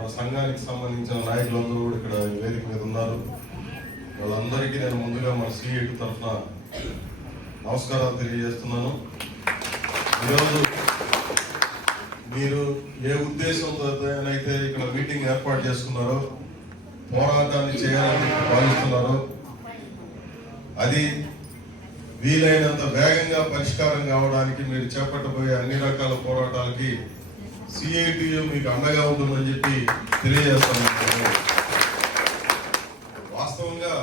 మన సంఘానికి సంబంధించిన నాయకులందరూ కూడా ఇక్కడ వేదిక మీద ఉన్నారు. వాళ్ళందరికీ నేను ముందుగా మన సిఐటి తరఫున నమస్కారాలు తెలియజేస్తున్నాను. ఈరోజు మీరు ఏ ఉద్దేశంతో అయితే ఇక్కడ మీటింగ్ ఏర్పాటు చేసుకున్నారో పోరాటాన్ని చేయాలని భావిస్తున్నారో అది వీలైనంత వేగంగా పరిష్కారం కావడానికి మీరు చేపట్టబోయే అన్ని రకాల పోరాటాలకి సిఐటియు మీకు అండగా ఉంటుందని చెప్పి తెలియజేస్తాను. వాస్తవంగా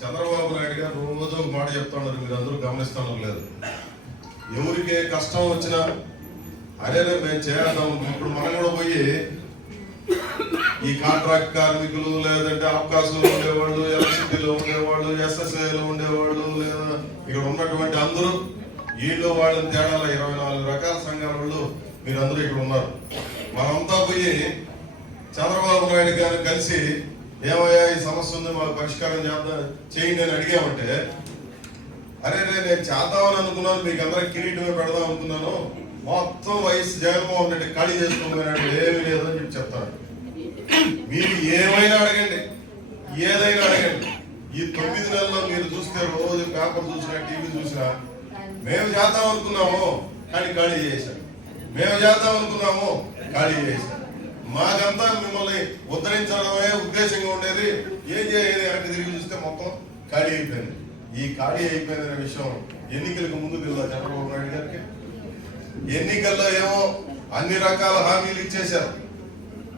చంద్రబాబు నాయుడు గారు రోజు ఒక మాట చెప్తున్నారు మీరు అందరూ గమనిస్తున్నారు లేదు. ఎవరికి కష్టం వచ్చినా అరే మేము చేద్దాం ఇప్పుడు మనం కూడా పోయి ఈ కాంట్రాక్ట్ కార్మికులు లేదంటే అవకాశాలు ఉండేవాళ్ళు ఎలక్ట్రిసిటీలో ఉండేవాళ్ళు ఎస్ఎస్ఐలో ఉండేవాళ్ళు లేదా ఇక్కడ ఉన్నటువంటి అందరూ వీళ్ళు వాళ్ళని తేడాల? ఇరవై నాలుగు రకాల సంఘాల వాళ్ళు మీరందరూ ఇక్కడ ఉన్నారు. మనంతా పోయి చంద్రబాబు నాయుడు గారు కలిసి ఏమయ్యా ఈ సమస్య ఉంది మాకు పరిష్కారం చేద్దాం చేయండి అని అడిగామంటే అరే రే నేను చేద్దామని అనుకున్నాను మీకు అందరికి కిరీటమే పెడదాం అనుకున్నాను. మొత్తం వయసు జగన్మోహన్ రెడ్డి ఖాళీ చేసుకోమన్నాడు ఏమీ లేదని చెప్పి చెప్తారు. మీరు ఏమైనా అడగండి ఏదైనా అడగండి. ఈ తొమ్మిది నెలల్లో మీరు చూస్తే రోజు పేపర్ చూసినా టీవీ చూసినా మేము చేద్దాం అనుకున్నాము కానీ ఖాళీ చేశాం మేము చేద్దాం అనుకున్నాము. ఖాళీ చేసి. మాకంతా మిమ్మల్ని ఉద్ధరించడమే ఉద్దేశంగా ఉండేది. ఏం చేయాలి? వెనక్కి తిరిగి చూస్తే మొత్తం ఖాళీ అయిపోయింది. ఈ ఖాళీ అయిపోయిందనే విషయం ఎన్నికలకు ముందు తెలుదా చంద్రబాబు నాయుడు గారికి. ఎన్నికల్లో ఏమో అన్ని రకాల హామీలు ఇచ్చేశారు.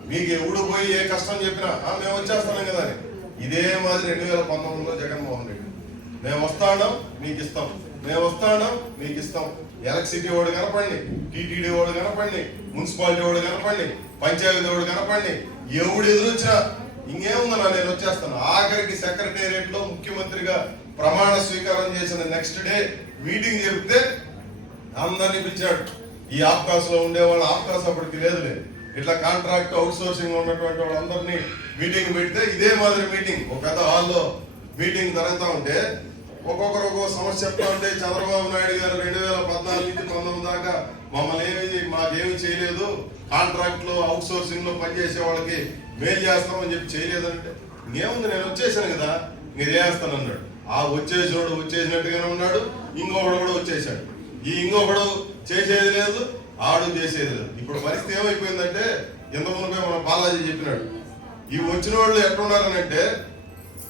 మీకు ఎవడు పోయి ఏ కష్టం చెప్పినా "ఆ, మేము వచ్చేస్తాం కదా అని. ఇదే మాదిరి రెండు వేల పంతొమ్మిదిలో జగన్మోహన్ రెడ్డి. మేము వస్తాడం మీకు ఇస్తాం. మేము వస్తాడం మీకు ఇస్తాం. ఎలక్ట్రిసిటీ వాడు కనపండి టీటీడీ వాడు కనపండి మున్సిపాలిటీ వాడు కనపండి పంచాయతీ వాడు కనపండి ఎవడు ఎదురొచ్చినా ఇంకేముందన్నా నేను వచ్చేస్తాను. ఆఖరికి సెక్రటేరియట్లో ముఖ్యమంత్రిగా ప్రమాణ స్వీకారం చేసిన నెక్స్ట్ డే మీటింగ్ చెప్తే అందరినీ పిలిచాడు. ఈ ఆఫ్కాస్లో ఉండే వాళ్ళ ఆఫ్కాస్ అప్పటికి లేదులే. ఇట్లా కాంట్రాక్ట్ అవుట్సోర్సింగ్ ఉన్నటువంటి వాళ్ళందరినీ మీటింగ్ పెడితే ఇదే మాదిరి మీటింగ్ ఒక పెద్ద హాల్లో మీటింగ్ జరుగుతూ ఉంటే ఒక్కొక్కరు ఒక్కొక్క సమస్య చెప్తా ఉంటే చంద్రబాబు నాయుడు గారు రెండు వేల పద్నాలుగు నుంచి పంతొమ్మిది దాకా మమ్మల్ని ఏమి మాకేమి చేయలేదు. కాంట్రాక్ట్లో అవుట్ సోర్సింగ్లో పనిచేసే వాళ్ళకి మేలు చేస్తామని చెప్పి చేయలేదంటే ఇంకేముంది నేను వచ్చేసాను కదా. మీరు చేస్తానన్నాడు ఆ వచ్చేసినోడు వచ్చేసినట్టుగానే ఉన్నాడు. ఇంకొకడు కూడా వచ్చేసాడు. ఈ ఇంకొకడు చేసేది లేదు ఆడు చేసేది లేదు. ఇప్పుడు పరిస్థితి ఏమైపోయిందంటే ఇంత మన బాలాజీ చెప్పినాడు. ఈ వచ్చిన వాళ్ళు ఎట్లున్నారనంటే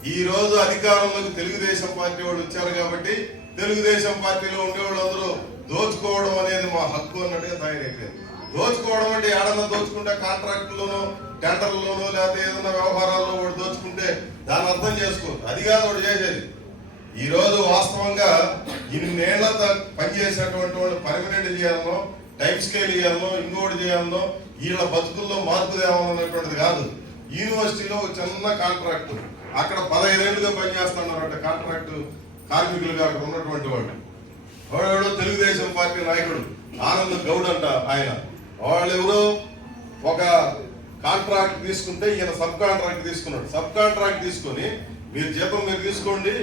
ఈ రోజు అధికారంలోకి తెలుగుదేశం పార్టీ వాళ్ళు వచ్చారు కాబట్టి తెలుగుదేశం పార్టీలో ఉండే వాళ్ళందరూ దోచుకోవడం అనేది మా హక్కు అన్నట్టుగా తయారైపోయింది దోచుకోవడం అంటే ఏడన్నా దోచుకుంటే కాంట్రాక్టులోనో టెండర్లలోనో లేకపోతే ఏదైనా వ్యవహారాల్లో వాడు దోచుకుంటే దాన్ని అర్థం చేసుకో. అది కాదు వాడు చేసేది. ఈరోజు వాస్తవంగా ఇన్నేళ్ళ పనిచేసేటువంటి వాళ్ళు పర్మనెంట్ చేయాలనో టైం స్కేల్ చేయాలనో ఇంకోటి చేయాలనో వీళ్ళ బతుకుల్లో మార్పు తేవాలనేటువంటిది కాదు. యూనివర్సిటీలో ఒక చిన్న కాంట్రాక్టు. అక్కడ పదహైదేళ్ళుగా పనిచేస్తున్నారంట కాంట్రాక్ట్ కార్మికులుగా అక్కడ ఉన్నటువంటి వాళ్ళు. ఎవడెవడో తెలుగుదేశం పార్టీ నాయకుడు ఆనంద్ గౌడ్ అంట ఆయన. వాళ్ళెవరో ఒక కాంట్రాక్ట్ తీసుకుంటే ఈయన సబ్ కాంట్రాక్ట్ తీసుకున్నాడు. సబ్ కాంట్రాక్ట్ తీసుకొని మీరు జీతం మీరు తీసుకోండి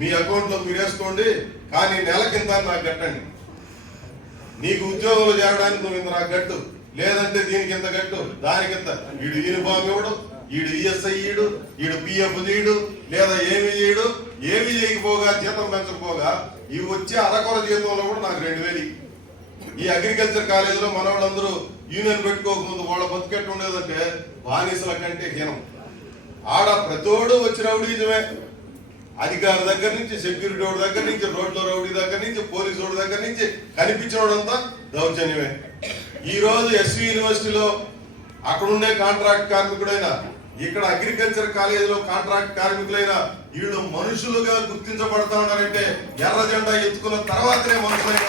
మీ అకౌంట్లో మీరు వేసుకోండి కానీ నెలకింత నాకు కట్టండి. నీకు ఉద్యోగంలో చేరడానికి నువ్వు ఇంత నాకు గట్టు లేదంటే దీనికి ఇంత గట్టు దానికి ఇంత. వీడు యూనిఫామ్ ఇవ్వడు. ఈడు ఈఎస్ఐ ఈడు ఈడు పిఎఫ్ చేయడు లేదా ఏమి చేయడు ఏమి చేయకపోగా జీతం పెంచకపోగా ఇవి వచ్చే అరకొర జీతంలో కూడా నాకు రెండు వేలు ఈ అగ్రికల్చర్ కాలేజీలో మన వాళ్ళందరూ యూనియన్ పెట్టుకోకముందు వాళ్ళ బతికెట్టు ఉండేదంటే బానిసల కంటే హీనం. ఆడ ప్రతోడు వచ్చి రౌడీజమే. అధికారి దగ్గర నుంచి సెక్యూరిటీ వాడి దగ్గర నుంచి రోడ్ల రౌడీ దగ్గర నుంచి పోలీసు వాడి దగ్గర నుంచి కనిపించినోడంతా దౌర్జన్యమే. ఈ రోజు ఎస్వి యూనివర్సిటీలో అక్కడ ఉండే కాంట్రాక్ట్ కార్మికుడైన ఇక్కడ అగ్రికల్చర్ కాలేజీలో కాంట్రాక్ట్ కార్మికులైన వీళ్ళు మనుషులుగా గుర్తించబడతా ఉన్నారంటే ఎర్ర జెండా ఎత్తుకున్న తర్వాతనే మనుషులైన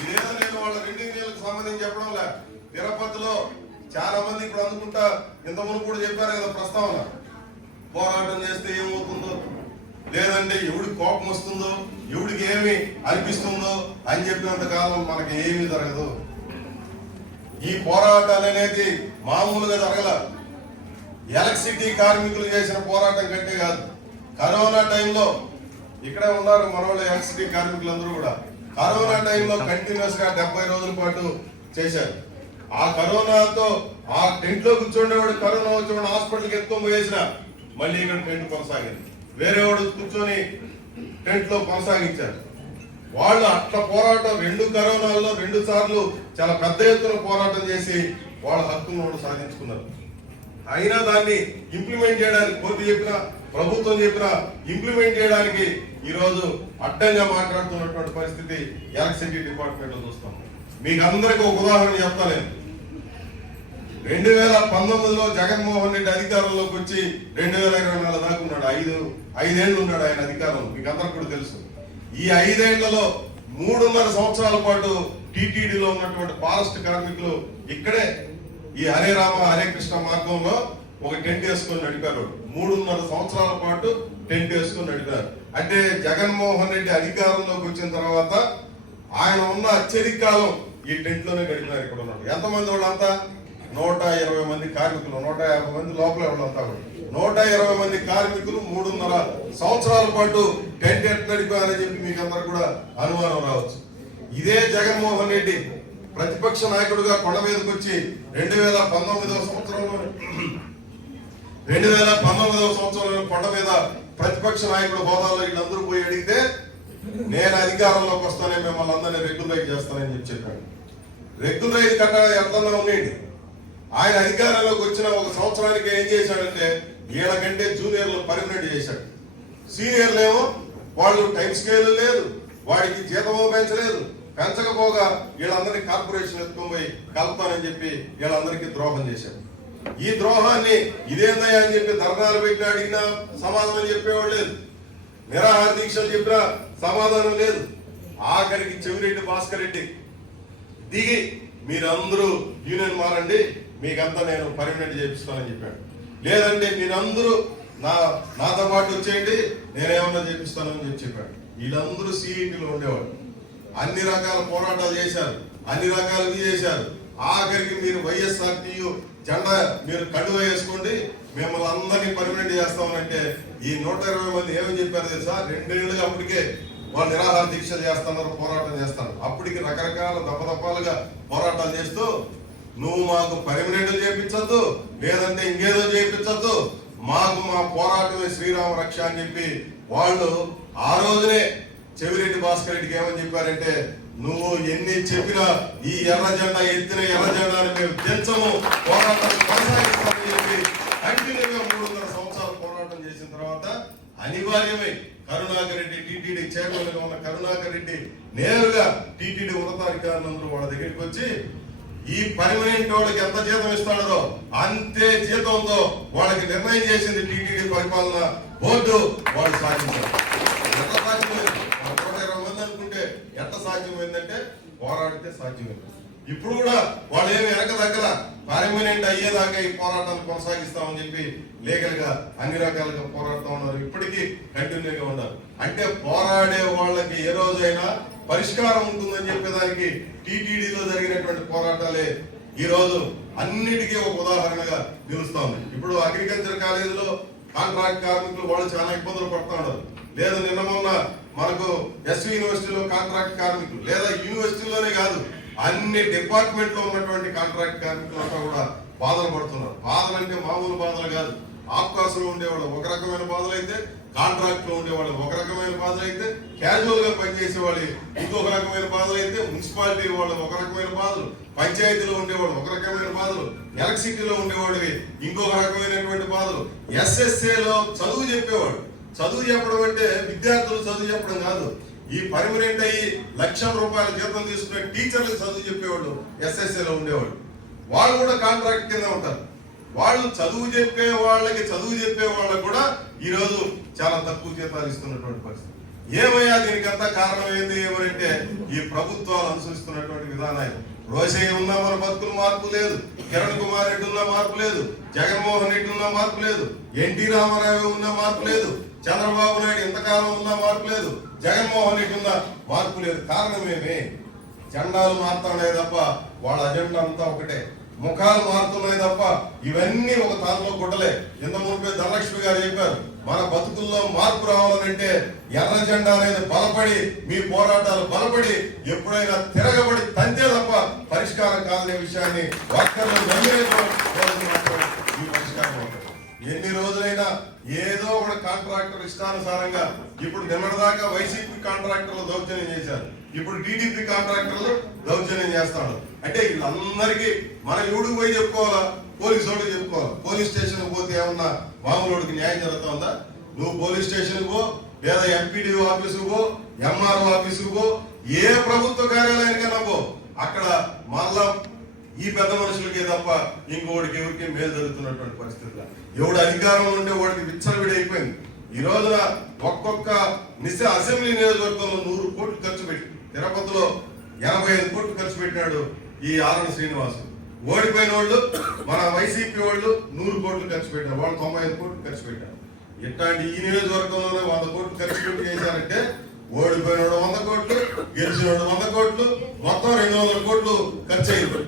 ఇదేదో నేను వాళ్ళ రెండు సంబంధించి చెప్పడం లే. తిరుపతిలో చాలా మంది ఇప్పుడు అందుకుంటా ఇంత కూడా చెప్పారు కదా ప్రస్తావన. పోరాటం చేస్తే ఏమవుతుందో? లేదంటే ఎవడికి కోపం వస్తుందో? ఎవడికి ఏమి అనిపిస్తుందో? అని చెప్పినంత కాలం మనకి ఏమీ జరగదు. ఈ పోరాటాలు అనేది మామూలుగా జరగల ఎలక్ట్రిసిటీ కార్మికులు చేసిన పోరాటం కంటే కాదు. కరోనా టైంలో ఇక్కడే ఉన్నారు మనవాళ్ళు ఎలక్ట్రిసిటీ కార్మికులందరూ కూడా. కరోనా టైంలో కంటిన్యూస్గా డెబ్బై రోజుల పాటు చేశారు. ఆ కరోనాతో ఆ టెంట్లో కూర్చుండేవాడు కరోనా వచ్చేవాడు హాస్పిటల్కి ఎత్తుకొని పోయేసిన మళ్ళీ ఇక్కడ టెంట్ కొనసాగింది. వేరే వాడు కూర్చొని టెంట్లో కొనసాగించారు. వాళ్ళు అట్లా పోరాటం రెండు కరోనాల్లో రెండు సార్లు చాలా పెద్ద ఎత్తున పోరాటం చేసి వాళ్ళ హక్కును వాళ్ళు సాధించుకున్నారు. అయినా దాన్ని ఇంప్లిమెంట్ చేయడానికి కోర్టు చెప్పినా ప్రభుత్వం చెప్పినా ఇంప్లిమెంట్ చేయడానికి ఈరోజు అడ్డంగా మాట్లాడుతున్నటువంటి పరిస్థితి ఎలక్ట్రిసిటీ డిపార్ట్మెంట్లో చూస్తాం. మీకు అందరికీ ఒక ఉదాహరణ చెప్తా నేను. రెండు వేల పంతొమ్మిదిలో జగన్మోహన్ రెడ్డి అధికారంలోకి వచ్చి రెండు వేల ఇరవై నాలుగు దాకా ఉన్నాడు. ఐదు ఐదేళ్ళు ఉన్నాడు ఆయన అధికారంలో. మీకు అందరికి కూడా తెలుసు. ఈ ఐదేళ్ళలో మూడున్నర సంవత్సరాల పాటు టీటీడీలో ఉన్నటువంటి ఫారెస్ట్ కార్మికులు ఇక్కడే ఈ హరే రామ హరే కృష్ణ మార్గంలో ఒక టెంట్ వేసుకొని నడిపారు. మూడున్నర సంవత్సరాల పాటు టెంట్ వేసుకొని నడిపారు. అంటే జగన్మోహన్ రెడ్డి అధికారంలోకి వచ్చిన తర్వాత ఆయన ఉన్న అత్యధిక కాలం ఈ టెంట్లోనే గడిపినారు ఇక్కడ ఉన్నారు ఎంతమంది వాళ్ళంతా? నూట ఇరవై మంది కార్మికులు నూట యాభై మంది లోపల వాళ్ళంతా కూడా. నూట ఇరవై మంది కార్మికులు మూడున్నర సంవత్సరాల పాటు టెంట్ ఎట్ నడిపారని చెప్పి మీకు అందరు కూడా అనుమానం రావచ్చు. ఇదే జగన్మోహన్ రెడ్డి ప్రతిపక్ష నాయకుడుగా కొండ మీదకి వచ్చి రెండు వేల పంతొమ్మిదవ సంవత్సరంలో రెండు వేల పంతొమ్మిదవ సంవత్సరంలో కొండ మీద ప్రతిపక్ష నాయకుడు హోదాలో వీళ్ళందరూ పోయి అడిగితే నేను అధికారంలోకి వస్తానే మిమ్మల్ని అందరినీ రెగ్యులరైజ్ చేస్తానని చెప్పి చెప్పాడు. రెగ్యులరైజ్ కట్ట ఎట్లన్నా ఉండండి ఆయన అధికారంలోకి వచ్చిన ఒక సంవత్సరానికి ఏం చేశాడంటే వీళ్ళకంటే జూనియర్లు పర్మనెంట్ చేశాడు. సీనియర్లు ఏమో వాళ్ళు టైం స్కేల్ లేదు వాడికి జీతమో పెంచలేదు పెంచకపోగా వీళ్ళందరినీ కార్పొరేషన్ ఎత్తుకొని పోయి కలుపుతానని చెప్పి వీళ్ళందరికీ ద్రోహం చేశాడు. ఈ ద్రోహాన్ని ఇదేందయ్యా అని చెప్పి ధర్నాలు పెట్టి అడిగినా సమాధానం చెప్పేవాడు లేదు. నిరాహార దీక్షలు చెప్పినా సమాధానం లేదు. ఆఖరికి చెవిరెడ్డి భాస్కర్ రెడ్డి దిగి మీరందరూ యూనియన్ మారండి మీకంతా నేను పర్మనెంట్ చేపిస్తానని చెప్పాడు. లేదంటే మీరందరూ నా నాతో పాటు వచ్చేయండి నేనేమన్నా చేపిస్తానని చెప్పి చెప్పాడు. వీళ్ళందరూ సిఈటీలో ఉండేవాడు అన్ని రకాల పోరాటాలు చేశారు అన్ని రకాలు చేశారు. ఆఖరికి మీరు వైఎస్ఆర్టీయు జెండా మీరు కడువ వేసుకోండి మిమ్మల్ని అందరినీ పర్మనెంట్ చేస్తామంటే ఈ నూట ఇరవై మంది ఏమని చెప్పారు తెలుసా? నెలలుగా అప్పటికే వాళ్ళు నిరాహార దీక్ష చేస్తున్నారు పోరాటం చేస్తారు అప్పటికి రకరకాల దప్పదప్పాలుగా పోరాటాలు చేస్తూ నువ్వు మాకు పర్మినెంట్ చేయించద్దు లేదంటే ఇంకేదో చేయించద్దు. మాకు మా పోరాటమే శ్రీరామ రక్ష అని చెప్పి వాళ్ళు ఆ రోజునే చెవిరెడ్డి భాస్కర్ రెడ్డికి ఏమని చెప్పారంటే నువ్వు ఎన్ని చెప్పినా ఈ ఎర్ర జెండా ఎత్తిన ఎర్ర జెండాని మేము తెచ్చము పోరాటం కొనసాగిస్తామని చెప్పి కంటిన్యూగా వందల సంవత్సరాలు పోరాటం చేసిన తర్వాత అనివార్యమై కరుణాకర్ రెడ్డి టీటీడీ చైర్మన్గా ఉన్న కరుణాకర్ రెడ్డి నేరుగా టీటీడీ ఉన్నతాధికారులందరూ వాళ్ళ దగ్గరికి వచ్చి ఈ పర్మనెంట్ వాళ్ళకి ఎంత జీతం ఇస్తాడో అంతే జీతంతో వాళ్ళకి నిర్ణయం చేసింది టీటీడీ పరిపాలన బోర్డు వాళ్ళు సాధించారు. ఎంత సాధ్యమైంది? నూట ఇరవై మంది అనుకుంటే ఎంత సాధ్యమైందంటే పోరాడితే సాధ్యమైంది. ఇప్పుడు కూడా వాళ్ళు ఏమి వెనక దగ్గర పర్మనెంట్ అయ్యేదాకా ఈ పోరాటాన్ని కొనసాగిస్తామని చెప్పి లీగల్గా అన్ని రకాలుగా పోరాడుతూ ఉన్నారు. ఇప్పటికీ కంటిన్యూగా ఉన్నారు. అంటే పోరాడే వాళ్ళకి ఏ రోజైనా పరిష్కారం ఉంటుందని చెప్పేదానికి టీటీడీలో జరిగినటువంటి పోరాటాలే ఈ రోజు అన్నిటికీ ఒక ఉదాహరణగా నిలుస్తోంది. ఇప్పుడు అగ్రికల్చర్ కాలేజీలో కాంట్రాక్ట్ కార్మికులు వాళ్ళు చాలా ఇబ్బందులు పడుతూ ఉన్నారు. లేదా నిన్న మొన్న మనకు ఎస్వి యూనివర్సిటీలో కాంట్రాక్ట్ కార్మికులు లేదా యూనివర్సిటీలోనే కాదు అన్ని డిపార్ట్మెంట్లో ఉన్నటువంటి కాంట్రాక్ట్ కార్మికులంతా కూడా బాధలు పడుతున్నారు. బాధలు అంటే మామూలు బాధలు కాదు. ఆఫ్కాసులో ఉండేవాళ్ళు ఒక రకమైన బాధలు అయితే కాంట్రాక్ట్లో ఉండేవాళ్ళు ఒక రకమైన బాధలు అయితే క్యాజువల్గా పనిచేసే వాళ్ళు ఇంకొక రకమైన బాధలు అయితే మున్సిపాలిటీ వాళ్ళు ఒక రకమైన బాధలు పంచాయతీలో ఉండేవాడు ఒక రకమైన బాధలు ఎలక్ట్రిసిటీలో ఉండేవాడివి ఇంకొక రకమైనటువంటి బాధలు. ఎస్ఎస్ఏలో చదువు చెప్పేవాడు. చదువు చెప్పడం అంటే విద్యార్థులు చదువు చెప్పడం కాదు. ఈ పర్మనెంట్ అయ్యి లక్షల రూపాయల జీతం తీసుకునే టీచర్లకు చదువు చెప్పేవాడు ఎస్ఎస్ఏలో ఉండేవాడు. వాళ్ళు కూడా కాంట్రాక్ట్ కింద ఉంటారు. వాళ్ళు చదువు చెప్పే వాళ్ళకి చదువు చెప్పే వాళ్ళకి కూడా ఈ రోజు చాలా తక్కువ జీతాలు ఇస్తున్నటువంటి పరిస్థితి. ఏమయ్యా దీనికంతా కారణం ఏంది ఏమంటే ఈ ప్రభుత్వాలు అనుసరిస్తున్నటువంటి విధానాలు. రోషయ్య ఉన్న మన బతుకులు మార్పు లేదు. కిరణ్ కుమార్ రెడ్డి ఉన్న మార్పు లేదు. జగన్మోహన్ రెడ్డి ఉన్న మార్పు లేదు. ఎన్టీ రామారావు ఉన్న మార్పు లేదు. చంద్రబాబు నాయుడు ఇంతకాలం ఉన్న మార్పు లేదు. జగన్మోహన్ రెడ్డి ఉన్న మార్పు లేదు. కారణం ఏమి? జెండాలు మారుతున్నాయి తప్ప వాళ్ళ అజెండా అంతా ఒకటే. ముఖాలు మారుతున్నాయి తప్ప ఇవన్నీ ఒక తానులో గుడ్డలే ఇంత మునిపే ధనలక్ష్మి గారు చెప్పారు. మన బతుకుల్లో మార్పు రావాలంటే ఎర్ర జెండా అనేది బలపడి మీ పోరాటాలు బలపడి ఎప్పుడైనా తిరగబడి తంతే తప్ప పరిష్కారం కాదనే విషయాన్ని వర్కర్లు ఈ పరిష్కారం ఎన్ని రోజులైనా ఏదో ఒక కాంట్రాక్టర్ ఇష్టానుసారంగా ఇప్పుడు నిన్నటిదాకా వైసీపీ కాంట్రాక్టర్లు దౌర్జన్యం చేశారు. ఇప్పుడు టీడీపీ కాంట్రాక్టర్లు దౌర్జన్యం చేస్తాడు అంటే వీళ్ళందరికీ మన ఎవడు పోయి చెప్పుకోవాలా? పోలీసు చెప్పుకోవాలి? పోలీస్ స్టేషన్ పోతే ఏమన్నా? మామూలుడికి న్యాయం జరుగుతుందా నువ్వు పోలీస్ స్టేషన్ పో లేదా ఎంపీడీఓ ఆఫీసుకు పో ఎంఆర్ఓ ఆఫీసుకు పో ఏ ప్రభుత్వ కార్యాలయానికైనా పో. అక్కడ మళ్ళా ఈ పెద్ద మనుషులకే తప్ప ఇంకోటికి ఎవరికి మేలు జరుగుతున్నటువంటి పరిస్థితులు ఎవడు అధికారంలో ఉంటే వాడికి విచ్చలవిడి అయిపోయింది. ఈ రోజున ఒక్కొక్క నిశ అసెంబ్లీ నియోజకవర్గంలో నూరు కోట్లు ఖర్చు పెట్టి తిరుపతిలో ఎనభై ఐదు కోట్లు ఖర్చు పెట్టినాడు ఈ ఆరణ శ్రీనివాసు. ఓడిపోయిన వాళ్ళు మన వైసీపీ వాళ్ళు నూరు కోట్లు ఖర్చు పెట్టారు. వాళ్ళు తొంభై ఐదు కోట్లు ఖర్చు పెట్టారు. ఇట్లాంటి ఈ నియోజకవర్గంలోనే వంద కోట్లు ఖర్చు పెట్టి చేశారంటే ఓడిపోయినోడు వంద కోట్లు గెలిచినోడు వంద కోట్లు మొత్తం రెండు వందల కోట్లు ఖర్చు అయింది.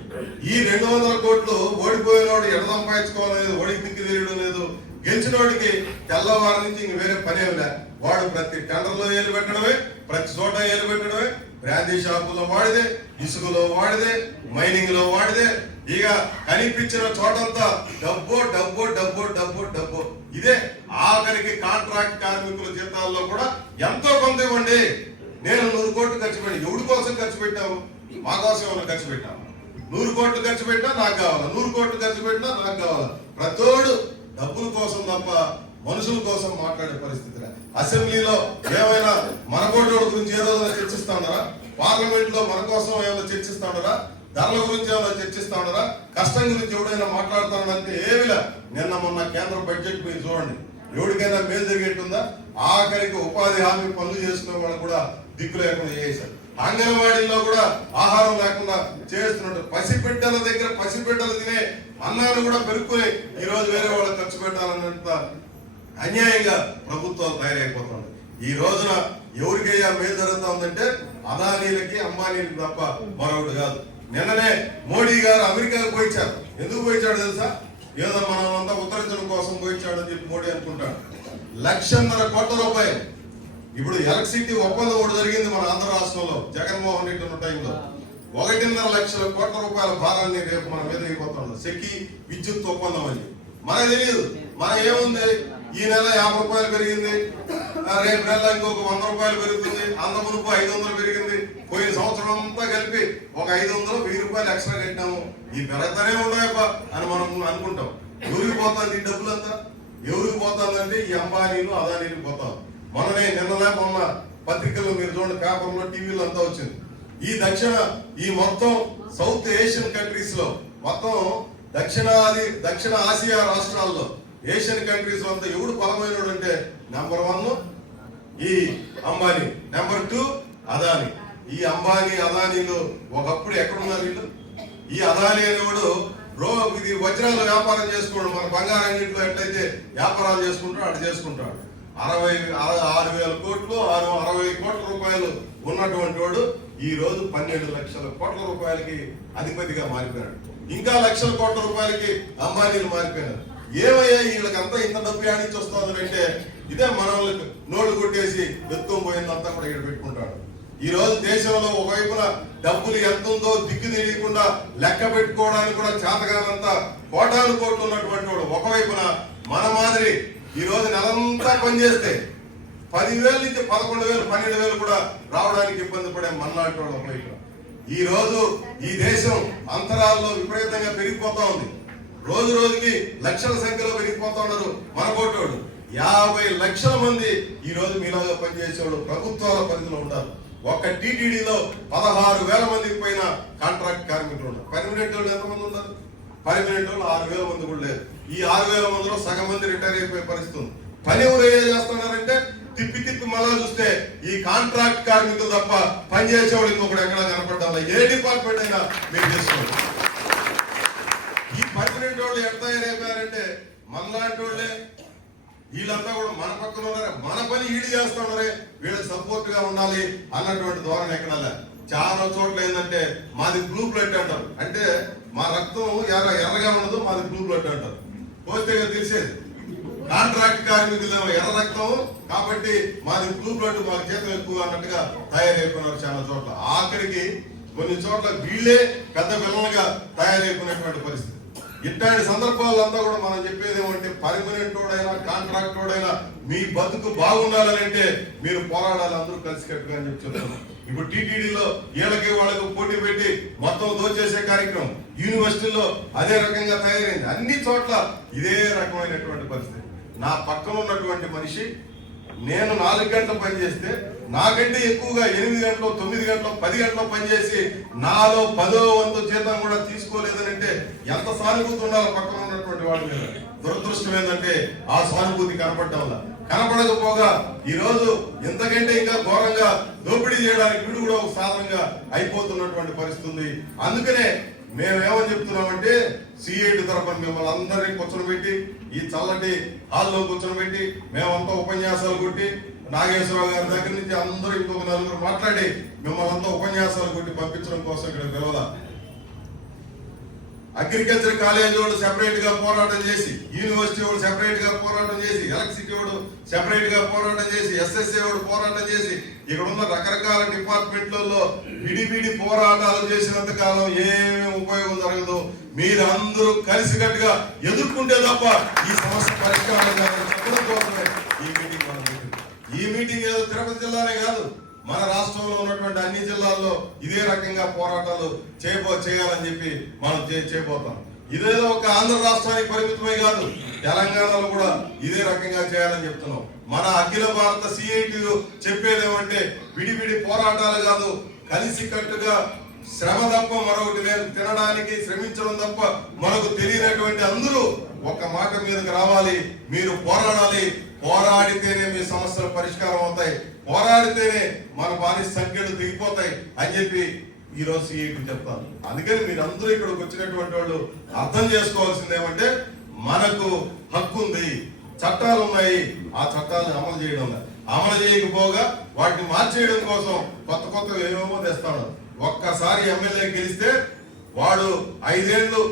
ఈ రెండు వందల కోట్లు ఓడిపోయినోడు ఎడ సంపాదించుకోవాలనేది ఓడికి దిక్కు తెలియడం లేదు. గెలిచినోడికి తెల్లవారి నుంచి ఇంక వేరే పని ఏం లే. వాడు ప్రతి టెండర్లో ఏలు పెట్టడమే ప్రతి చోట ఏలు పెట్టడమే. బ్రాందీ షాపులో వాడిదే ఇసుకలో వాడిదే మైనింగ్లో వాడిదే. ఇక కనిపించిన చోటంతా డబ్బు డబ్బు డబ్బు డబ్బు డబ్బు. ఇదే ఆఖరికి కాంట్రాక్ట్ కార్మికుల జీతాల్లో కూడా ఎంతో కొంత ఇవ్వండి. నేను నూరు కోట్లు ఖర్చు పెట్టాను ఎవడి కోసం ఖర్చు పెట్టావు? మా కోసం ఏమైనా ఖర్చు పెట్టాము నూరు కోట్లు ఖర్చు పెట్టినా నాకు కావాలా? నూరు కోట్లు ఖర్చు పెట్టినా నాకు కావాలా? ప్రతోడు డబ్బుల కోసం తప్ప మనుషుల కోసం మాట్లాడే పరిస్థితి అసెంబ్లీలో ఏమైనా మన కోటోడు గురించి ఏ రోజున చర్చిస్తాడరా? పార్లమెంట్లో మన కోసం ఏమైనా చర్చిస్తాడరా? ధరల గురించి ఏమైనా చర్చిస్తాడరా కష్టం గురించి ఎవడైనా మాట్లాడుతాడంటే ఏమిలా నిన్న మొన్న కేంద్ర బడ్జెట్ మీరు చూడండి. ఎవరికైనా మేలు జరిగేట్టుందా? ఆఖరికి ఉపాధి హామీ పనులు చేసుకునే వాళ్ళు కూడా దిక్కు లేకుండా చేశారు. అంగన్వాడీలో కూడా ఆహారం లేకుండా చేస్తున్నట్టు పసిబిడ్డల దగ్గర పసిబిడ్డలు తినే అన్నాన్ని కూడా పెరుక్కుని ఈ రోజు వేరే వాళ్ళకి ఖర్చు పెట్టాలన్నంత అన్యాయంగా ప్రభుత్వాలు తయారైపోతుంది ఈ రోజున ఎవరికైనా మేలు జరుగుతుందంటే అదానీలకి అంబానీలకి తప్ప మరొకటి కాదు. నిన్ననే మోడీ గారు అమెరికాకు పోయించారు ఎందుకు పోయించాడు తెలుసా? ఏదో మనం అంతా ఉత్తరించడం కోసం పోయించాడు అని చెప్పి మోడీ అనుకుంటాడు. లక్షన్నర కోట్ల రూపాయలు. ఇప్పుడు ఎలక్ట్రిసిటీ ఒప్పందం ఒకటి జరిగింది మన ఆంధ్ర రాష్ట్రంలో జగన్మోహన్ రెడ్డి ఉన్న టైంలో. ఒకటిన్నర లక్షల కోట్ల రూపాయల భారాన్ని రేపు మన మీద అయిపోతుంది సెకి విద్యుత్ ఒప్పందం అని. మనకు తెలియదు మన ఏముంది? ఈ నెల యాభై రూపాయలు పెరిగింది. ఆ, రేపు నెల ఇంకొక వంద రూపాయలు పెరుగుతుంది. అంత మునుపు ఐదు వందలు పెరిగింది. పోయిన సంవత్సరం అంతా కలిపి ఒక ఐదు వందలు వెయ్యి రూపాయలు ఎక్స్ట్రా కట్టినాము ఈ పెరగతానే ఉన్నాయప్ప అని మనం అనుకుంటాం. ఎవరికి పోతాను ఈ డబ్బులంతా? ఎవరికి పోతుందంటే ఈ అంబానీలు అదానీలు పోతాం మననే నిన్నలే మొన్న పత్రికల్లో మీరు చూడండి పేపర్లో టీవీలో అంతా వచ్చింది. ఈ దక్షిణ ఈ మొత్తం సౌత్ ఏషియన్ కంట్రీస్లో మొత్తం దక్షిణాది దక్షిణ ఆసియా రాష్ట్రాల్లో ఏషియన్ కంట్రీస్లో అంతా ఎవడు బలమైనడు అంటే నెంబర్ వన్ ఈ అంబానీ నెంబర్ టూ అదాని. ఈ అంబానీ అదానీలు ఒకప్పుడు ఎక్కడున్నారు వీళ్ళు? ఈ అదాని అనేవాడు రో ఇది వజ్రాలు వ్యాపారం చేసుకోడు మన బంగారం అంగిట్లో ఎట్లయితే వ్యాపారాలు చేసుకుంటాడు అటు చేసుకుంటాడు. అరవై ఆరు వేల కోట్లు ఆరు అరవై కోట్ల రూపాయలు ఉన్నటువంటి వాడు ఈ రోజు పన్నెండు లక్షల కోట్ల రూపాయలకి అధిపతిగా మారిపోయాడు. ఇంకా లక్షల కోట్ల రూపాయలకి అంబానీలు మారిపోయినారు. ఏమయ్యా వీళ్ళకంతా ఇంత డబ్బు ఆడించి వస్తుంది అంటే ఇదే మన వాళ్ళకి నోళ్ళు కొట్టేసి ఎత్తుకొని పోయిందంతా కూడా ఇక్కడ పెట్టుకుంటాడు. ఈ రోజు దేశంలో ఒకవైపున డబ్బులు ఎంత ఉందో దిక్కు తెలియకుండా లెక్క పెట్టుకోవడానికి కూడా చేతగానంత కోటాను కోట్లు ఉన్నటువంటి వాడు ఒకవైపున మన మాదిరి ఈ రోజు నెలంతా పనిచేస్తే పదివేల నుంచి పదకొండు వేలు పన్నెండు వేలు కూడా రావడానికి ఇబ్బంది పడే మనలాంటి వాడు ఒకవైపున. ఈ రోజు ఈ దేశం అంతరాల్లో విపరీతంగా పెరిగిపోతా ఉంది. రోజు రోజుకి లక్షల సంఖ్యలో పెరిగిపోతా ఉన్నారు మన కోటోడు. యాభై లక్షల మంది ఈ రోజు మీలాగా పనిచేసేవాడు ప్రభుత్వాల పరిధిలో ఉంటారు. ఒక్క టీటీడీలో పదహారు వేల మందికి పైన కాంట్రాక్ట్ కార్మికులు ఉన్నారు. పర్మనెంట్ వాళ్ళు ఎంతమంది ఉన్నారు పర్మనెంట్ వాళ్ళు ఆరు వేల మంది కూడా లేరు. ఈ ఆరు వేల మందిలో సగం మంది రిటైర్ అయిపోయే పరిస్థితి ఉంది. పని ఎవరు ఏం చేస్తున్నారంటే తిప్పి తిప్పి మళ్ళా చూస్తే ఈ కాంట్రాక్ట్ కార్మికులు తప్ప పని చేసేవాడు ఇంకొకటి ఎక్కడ కనపడ్డా ఏ డిపార్ట్మెంట్ అయినా మీరు చేసుకోండి. ఈ పర్మనెంట్ వాళ్ళు ఎంత అయిపోయారంటే మనలాంటి వాళ్ళే వీళ్ళంతా కూడా మన పక్కన ఉన్నారే మన పని ఈడు చేస్తున్నారే వీళ్ళకి సపోర్ట్గా ఉండాలి అన్నటువంటి ధోరణి ఎక్కడ చాలా చోట్ల ఏంటంటే మాది బ్లూ బ్లడ్ అంటారు. అంటే మా రక్తం ఎర్ర ఎర్రగా ఉండదు మాది బ్లూ బ్లడ్ అంటారు. పోతే తెలిసేది. కాంట్రాక్ట్ కార్మికులు ఎర్ర రక్తం కాబట్టి మాది బ్లూ బ్లడ్ మాకు చేతులు ఎక్కువ అన్నట్టుగా తయారైపోయినారు చాలా చోట్ల. ఆఖరికి కొన్ని చోట్ల వీళ్ళే పెద్ద పిల్లలుగా తయారైపోయినటువంటి పరిస్థితి. ఇట్లాంటి సందర్భాలంతా కూడా మనం చెప్పేది ఏమంటే పర్మనెంట్ వాడైనా కాంట్రాక్ట్ వాడైనా మీ బతుకు బాగుండాలని అంటే మీరు పోరాడాలి అందరూ కలిసికట్టుగా అని చెప్తున్నాను ఇప్పుడు టీటీడీలో వీళ్ళకి వాళ్ళకి పోటీ పెట్టి మొత్తం దోచేసే కార్యక్రమం యూనివర్సిటీలో అదే రకంగా తయారైంది. అన్ని చోట్ల ఇదే రకమైనటువంటి పరిస్థితి. నా పక్కన ఉన్నటువంటి మనిషి నేను నాలుగు గంటలు పనిచేస్తే నాకంటే ఎక్కువగా ఎనిమిది గంటలు తొమ్మిది గంటలు పది గంటలు పనిచేసి నాలో పదో వంతు జీతం కూడా తీసుకోలేదని అంటే ఎంత సానుభూతి ఉండాలి పక్కన ఉన్నటువంటి వాడి మీద? దురదృష్టం ఏంటంటే ఆ సానుభూతి కనపడటం వల్ల. కనపడకపోగా ఈ రోజు ఇంతకంటే ఇంకా ఘోరంగా దోపిడీ చేయడానికి వీడు కూడా ఒక సాధనంగా అయిపోతున్నటువంటి పరిస్థితి ఉంది. అందుకనే మేమేమని చెప్తున్నామంటే సిఐటి తరఫున మిమ్మల్ని అందరినీ కూర్చొని ఈ చల్లటి హాల్లో కూర్చొని పెట్టి మేమంతా ఉపన్యాసాలు కొట్టి నాగేశ్వరరావు గారి దగ్గర నుంచి అందరూ ఇంకొక నలుగురు మాట్లాడి మిమ్మల్ని అంతా ఉపన్యాసాలు కొట్టి పంపించడం కోసం ఇక్కడ పిలవదా? అగ్రికల్చర్ కాలేజ్ వాడు సెపరేట్గా పోరాటం చేసి యూనివర్సిటీ వాడు సెపరేట్గా పోరాటం చేసి ఎలక్ట్రిసిటీ వాడు సెపరేట్గా పోరాటం చేసి ఎస్ఎస్ఏ వాడు పోరాటం చేసి ఇక్కడ ఉన్న రకరకాల డిపార్ట్మెంట్లలో విడివిడి పోరాటాలు చేసినంత కాలం ఏమీ ఉపయోగం జరగదు. మీరందరూ కలిసికట్టుగా ఎదుర్కొంటే తప్ప ఈ సమస్య పరిష్కారం చెప్పడం కోసమే ఈ మీటింగ్ మనం పెట్టింది. ఈ మీటింగ్ ఏదో తిరుపతి జిల్లానే కాదు. మన రాష్ట్రంలో ఉన్నటువంటి అన్ని జిల్లాల్లో ఇదే రకంగా పోరాటాలు చేయబో చేయాలని చెప్పి మనం చే- చేయబోతాం ఇదేదో ఒక ఆంధ్ర రాష్ట్రానికి పరిమితమే కాదు. తెలంగాణలో కూడా ఇదే రకంగా చేయాలని చెప్తున్నాం. మన అఖిల భారత సిఐటి చెప్పేదేమంటే విడివిడి పోరాటాలు కాదు. కలిసి కట్టుగా శ్రమ తప్ప మరొకటి లేదు. తినడానికి శ్రమించడం తప్ప మనకు తెలియనటువంటి అందరూ ఒక మాట మీదకి రావాలి. మీరు పోరాడాలి. పోరాడితేనే మీ సమస్యలు పరిష్కారం అవుతాయి. పోరాడితేనే మన బానిస సంఖ్యలు దిగిపోతాయి అని చెప్పి ఈ రోజు చెప్తాను. అందుకని మీరందరూ ఇక్కడికి వచ్చినటువంటి వాళ్ళు అర్థం చేసుకోవాల్సింది ఏమంటే మనకు హక్కు ఉంది. చట్టాలు ఉన్నాయి. ఆ చట్టాలను అమలు చేయడం అమలు చేయకపోగా వాటిని మార్చేయడం కోసం కొత్త కొత్త ఏమేమో తెస్తాడు ఒక్కసారి ఎమ్మెల్యే గెలిస్తే వాడు ఐదేళ్ళు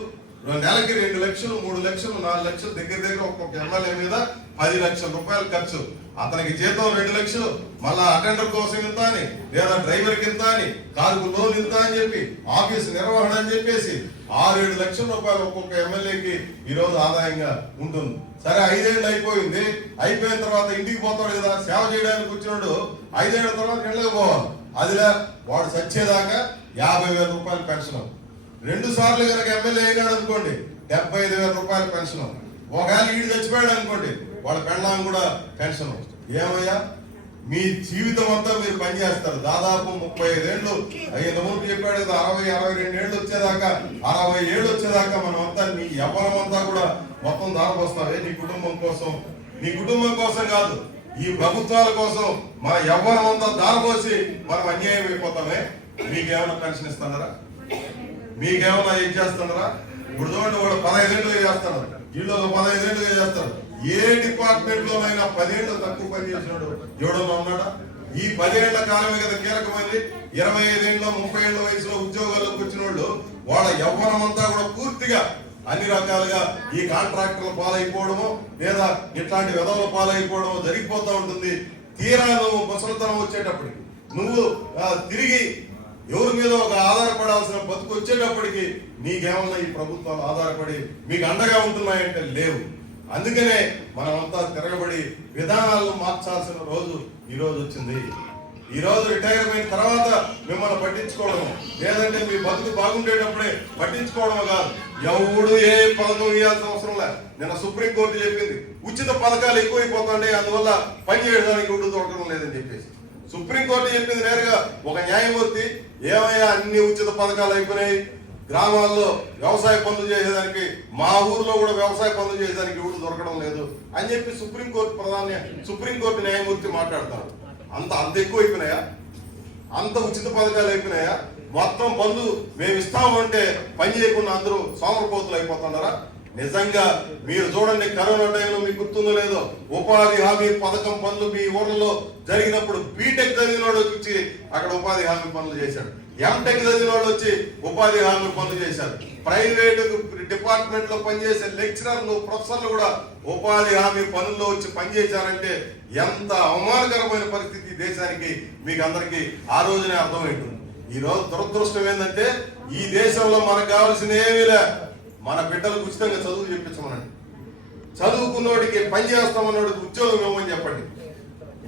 నెలకి రెండు లక్షలు మూడు లక్షలు నాలుగు లక్షలు దగ్గర దగ్గర ఒక్కొక్క ఎమ్మెల్యే మీద పది లక్షల రూపాయలు ఖర్చు. అతనికి జీతం రెండు లక్షలు. మళ్ళా అటెండర్ కోసం ఇంత అని లేదా డ్రైవర్కి ఇంత అని కారుకు లోన్ ఇంత అని చెప్పి ఆఫీస్ నిర్వహణ అని చెప్పేసి ఆరు ఏడు లక్షల రూపాయలు ఒక్కొక్క ఎమ్మెల్యేకి ఈరోజు ఆదాయంగా ఉంటుంది. సరే ఐదేళ్ళు అయిపోయింది. అయిపోయిన తర్వాత ఇంటికి పోతాడు కదా సేవ చేయడానికి వచ్చినాడు ఐదేళ్ళ తర్వాత ఇళ్ళకి పోవాలి. అదిలా వాడు చచ్చేదాకా యాభై వేల రూపాయలు పెన్షన్. రెండు సార్లు కనుక ఎమ్మెల్యే అయినాడు అనుకోండి డెబ్బై ఐదు వేల రూపాయల పెన్షన్. ఒకవేళ ఈడు చచ్చిపోయాడు అనుకోండి వాళ్ళ పెళ్ళాం కూడా పెన్షన్ ఏమయ్యా? మీ జీవితం అంతా మీరు పనిచేస్తారు దాదాపు ముప్పై ఐదేళ్ళు. ఐదు ముందు చెప్పాడు కదా అరవై అరవై రెండు ఏళ్ళు వచ్చేదాకా. అరవై ఏళ్ళు వచ్చేదాకా మనం అంతా నీ యవ్వనం అంతా కూడా మొత్తం దారిపోస్తావే నీ కుటుంబం కోసం. నీ కుటుంబం కోసం కాదు ఈ ప్రభుత్వాల కోసం మన యవ్వనం అంతా దారిపోసి మనం అన్యాయం అయిపోతామే. మీకేమైనా పెన్షన్ ఇస్తున్నారా మీకేమైనా ఏం చేస్తున్నారా ఇప్పుడు చూడండి వాడు పదహైదేళ్ళు చేస్తున్నారు వీళ్ళు ఒక పదహైదేళ్ళు చేస్తారు. ఏ డిపార్ట్మెంట్ లోనైనా పదేళ్ళు తక్కువ పని చేసినాడు? ఎవడన్నా ఉన్నాడా? ఈ పదేళ్ళ కాలమే కదా కీలకమైంది. ఇరవై ఐదేళ్ళ ముప్పై ఏళ్ళ వయసులో ఉద్యోగాల్లోకి వచ్చిన వాళ్ళు వాళ్ళ యవ్వనం అంతా కూడా పూర్తిగా అన్ని రకాలుగా ఈ కాంట్రాక్టర్ల పాలైపోవడము లేదా ఇట్లాంటి విధవుల పాలైపోవడము జరిగిపోతూ ఉంటుంది. తీరా నువ్వు ముసలితనం వచ్చేటప్పటికి నువ్వు తిరిగి ఎవరి మీద ఒక ఆధారపడాల్సిన బతుకు వచ్చేటప్పటికి నీకేమన్నా ఈ ప్రభుత్వాలు ఆధారపడి మీకు అండగా ఉంటున్నాయంటే లేవు. అందుకనే మనమంతా తిరగబడి విధానాలను మార్చాల్సిన రోజు ఈ రోజు వచ్చింది. ఈ రోజు రిటైర్మెంట్ తర్వాత మిమ్మల్ని పట్టించుకోవడం లేదంటే మీ బతుకు బాగుండేటప్పుడే పట్టించుకోవడం కాదు. ఎవడు ఏ పథకం ఇవ్వాల్సిన అవసరం లే నిన్న సుప్రీంకోర్టు చెప్పింది ఉచిత పథకాలు ఎక్కువైపోతాయి అందువల్ల పని చేయడానికి ఉండు దొరకడం లేదని చెప్పేసి. సుప్రీంకోర్టు చెప్పింది నేరుగా ఒక న్యాయమూర్తి ఏమయ్యా అన్ని ఉచిత పథకాలు అయిపోయినాయి? గ్రామాల్లో వ్యవసాయ పనులు చేసేదానికి మా ఊర్లో కూడా వ్యవసాయ పనులు చేసేదానికి ఎవరు దొరకడం లేదు అని చెప్పి సుప్రీంకోర్టు ప్రధాన సుప్రీంకోర్టు న్యాయమూర్తి మాట్లాడతారు. అంత అంత ఎక్కువ అయిపోయినాయా అంత ఉచిత పథకాలు అయిపోయినాయా? మొత్తం పనులు మేము ఇస్తాము అంటే పని చేయకుండా అందరూ సోమరపోతులు అయిపోతున్నారా? నిజంగా మీరు చూడండి కరోనా టైంలో మీకు గుర్తుందో లేదో ఉపాధి హామీ పథకం పనులు మీ ఊర్లలో జరిగినప్పుడు బీటెక్ చదివిన వాడు వచ్చి అక్కడ ఉపాధి హామీ పనులు చేశాడు ఎంటెక్ చదివిన వాళ్ళు వచ్చి ఉపాధి హామీ పనులు చేశారు. ప్రైవేట్ డిపార్ట్మెంట్లో పనిచేసే లెక్చరర్లు ప్రొఫెసర్లు కూడా ఉపాధి హామీ పనుల్లో వచ్చి పనిచేశారంటే ఎంత అవమానకరమైన పరిస్థితి దేశానికి మీకు అందరికీ ఆ రోజునే అర్థమైంటుంది. ఈ రోజు దురదృష్టం ఏంటంటే ఈ దేశంలో మనకు కావాల్సిన ఏమీ లే. మన బిడ్డలకు ఉచితంగా చదువు చెప్పించమనండి. చదువుకున్నోడికి పని చేస్తామన్నోడికి ఉద్యోగం ఇవ్వమని చెప్పండి.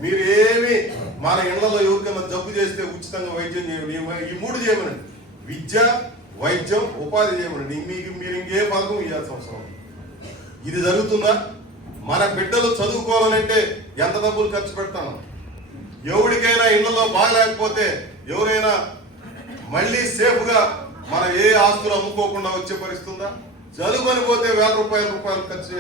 మీరు ఏమి మన ఇళ్ళలో ఎవరికైనా జబ్బు చేస్తే ఉచితంగా వైద్యం చేయండి. ఈ- ఈ మూడు చేయమనండి. విద్య వైద్యం ఉపాధి చేయమనండి. మీకు మీరు ఇంకే పథకం ఇవ్వాల్సిన అవసరం ఇది జరుగుతుందా? మన బిడ్డలు చదువుకోవాలంటే ఎంత డబ్బులు ఖర్చు పెడతాను ఎవరికైనా ఇళ్ళలో బాగలేకపోతే ఎవరైనా మళ్ళీ సేఫ్గా మన ఏ ఆస్తులు అమ్ముకోకుండా వచ్చే పరిస్థితుందా చదువుకొని పోతే వేల రూపాయల రూపాయలు ఖర్చు